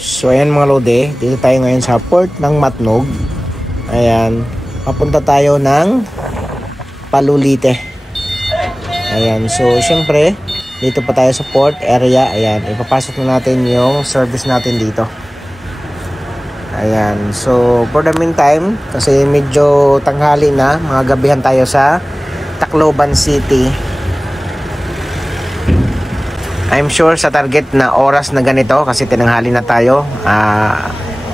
So ayan mga lode, dito tayo ngayon sa port ng Matnog. Ayan, papunta tayo ng Palulite. Ayan, so syempre dito pa tayo sa port area. Ayan, ipapasok na natin yung service natin dito. Ayan, so for the meantime, kasi medyo tanghali na, mga gabihan tayo sa Tacloban City. I'm sure sa target na oras na ganito, kasi tinanghali na tayo,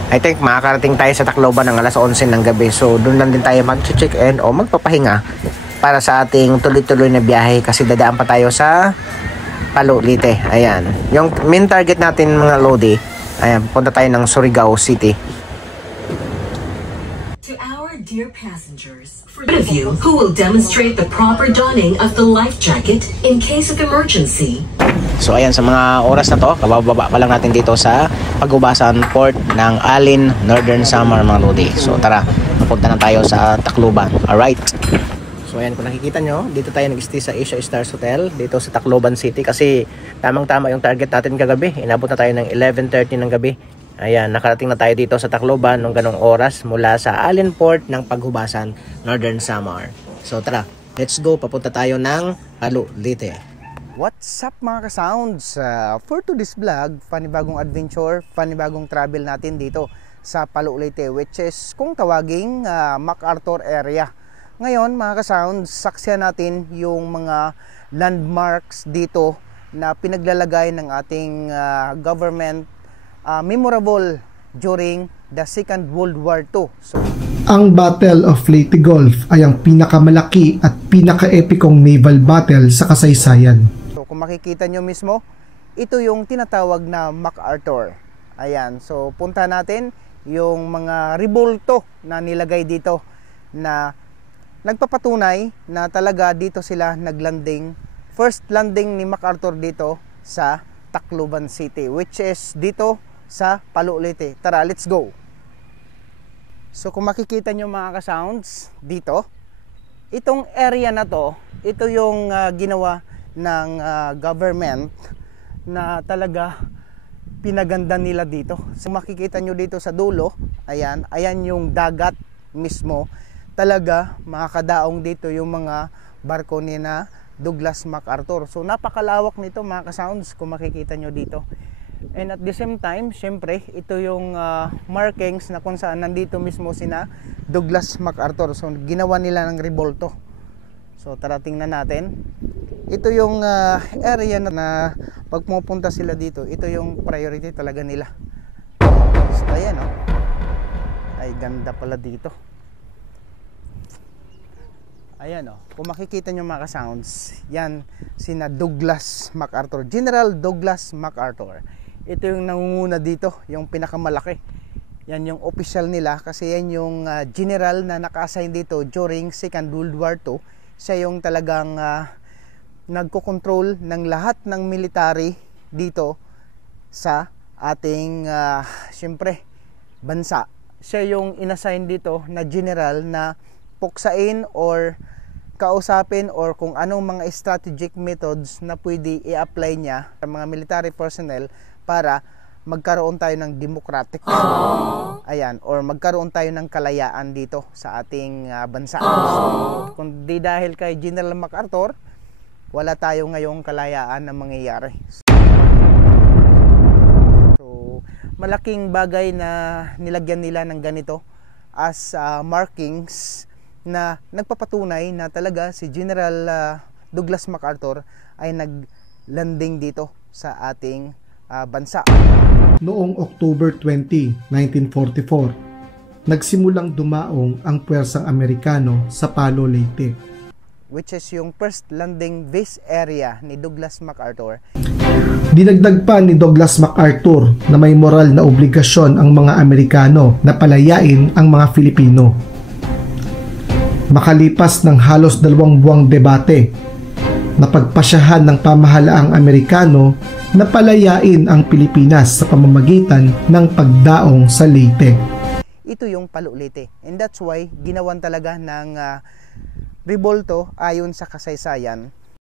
I think makakarating tayo sa Tacloban ng alas 11 ng gabi. So doon lang din tayo mag-check-in o magpapahinga para sa ating tuloy-tuloy na biyahe, kasi dadaan pa tayo sa Palulite. Ayan, yung main target natin mga lodi, ayan, punta tayo ng Surigao City. To our dear passengers, for those of you who will demonstrate the proper donning of the life jacket in case of emergency. So ayan, sa mga oras na to, kabababa pa lang natin dito sa Pagubasan Port ng Alin, Northern Samar mga lodi. So tara, papunta na tayo sa Tacloban. Alright. So ayan, kung nakikita nyo, dito tayo nag-stay sa Asia Stars Hotel dito sa Tacloban City, kasi tamang-tama yung target natin kagabi. Inabot na tayo ng 11:30 ng gabi. Ayan, nakarating na tayo dito sa Tacloban nung ganong oras mula sa Alin Port ng Paghubasan, Northern Samar. So tara, let's go, papunta tayo ng Palulite. What's up mga ka-sounds? For today's vlog, panibagong adventure, panibagong travel natin dito sa Palulite, which is kung tawaging MacArthur area. Ngayon mga ka-sounds, saksiyan natin yung mga landmarks dito na pinaglalagay ng ating government memorable during the Second World War II. So, ang Battle of Leyte Gulf ay ang pinakamalaki at pinaka-epikong naval battle sa kasaysayan. So kung makikita nyo mismo, ito yung tinatawag na MacArthur. Ayan, so punta natin yung mga rebulto na nilagay dito na nagpapatunay na talaga dito sila naglanding. First landing ni MacArthur dito sa Tacloban City, which is dito sa Palulite. Tara, let's go. So kung makikita nyo mga ka-sounds dito, itong area na to, ito yung ginawa ng government na talaga pinaganda nila dito. So makikita nyo dito sa dulo, ayan yung dagat mismo. Talaga makakadaong dito yung mga barko ni na Douglas MacArthur. So napakalawak nito mga ka-sounds kung makikita nyo dito. And at the same time, syempre, ito yung markings na kung saan nandito mismo sina Douglas MacArthur. So ginawa nila ng rebulto. So tara tingnan natin. Ito yung area na pag pumupunta sila dito, ito yung priority talaga nila. So ayan oh. Ay ganda pala dito. Ayan oh. Kung makikita nyo mga ka-sounds, yan sina Douglas MacArthur, General Douglas MacArthur. Ito yung nangunguna dito, yung pinakamalaki. Yan yung official nila, kasi yan yung general na naka-assign dito during Second World War II. Siya yung talagang nagko-control ng lahat ng military dito sa ating syempre bansa. Siya yung inassign dito na general na puksain or kausapin or kung anong mga strategic methods na pwede i-apply niya sa mga military personnel para magkaroon tayo ng democratic, ayan, or magkaroon tayo ng kalayaan dito sa ating bansa. So, kung di dahil kay General MacArthur, wala tayo ngayong kalayaan na mangyayari. So malaking bagay na nilagyan nila ng ganito as markings na nagpapatunay na talaga si General Douglas MacArthur ay naglanding dito sa ating bansa. Noong October 20, 1944, nagsimulang dumaong ang puwersang Amerikano sa Palo Leyte, which is yung first landing base area ni Douglas MacArthur. Dinagdag pa ni Douglas MacArthur na may moral na obligasyon ang mga Amerikano na palayain ang mga Filipino. Makalipas ng halos 2 buwang debate, napagpasyahan ng pamahalaang Amerikano na palayain ang Pilipinas sa pamamagitan ng pagdaong sa Leyte. Ito yung Palulite, and that's why ginawan talaga ng rebulto ayon sa kasaysayan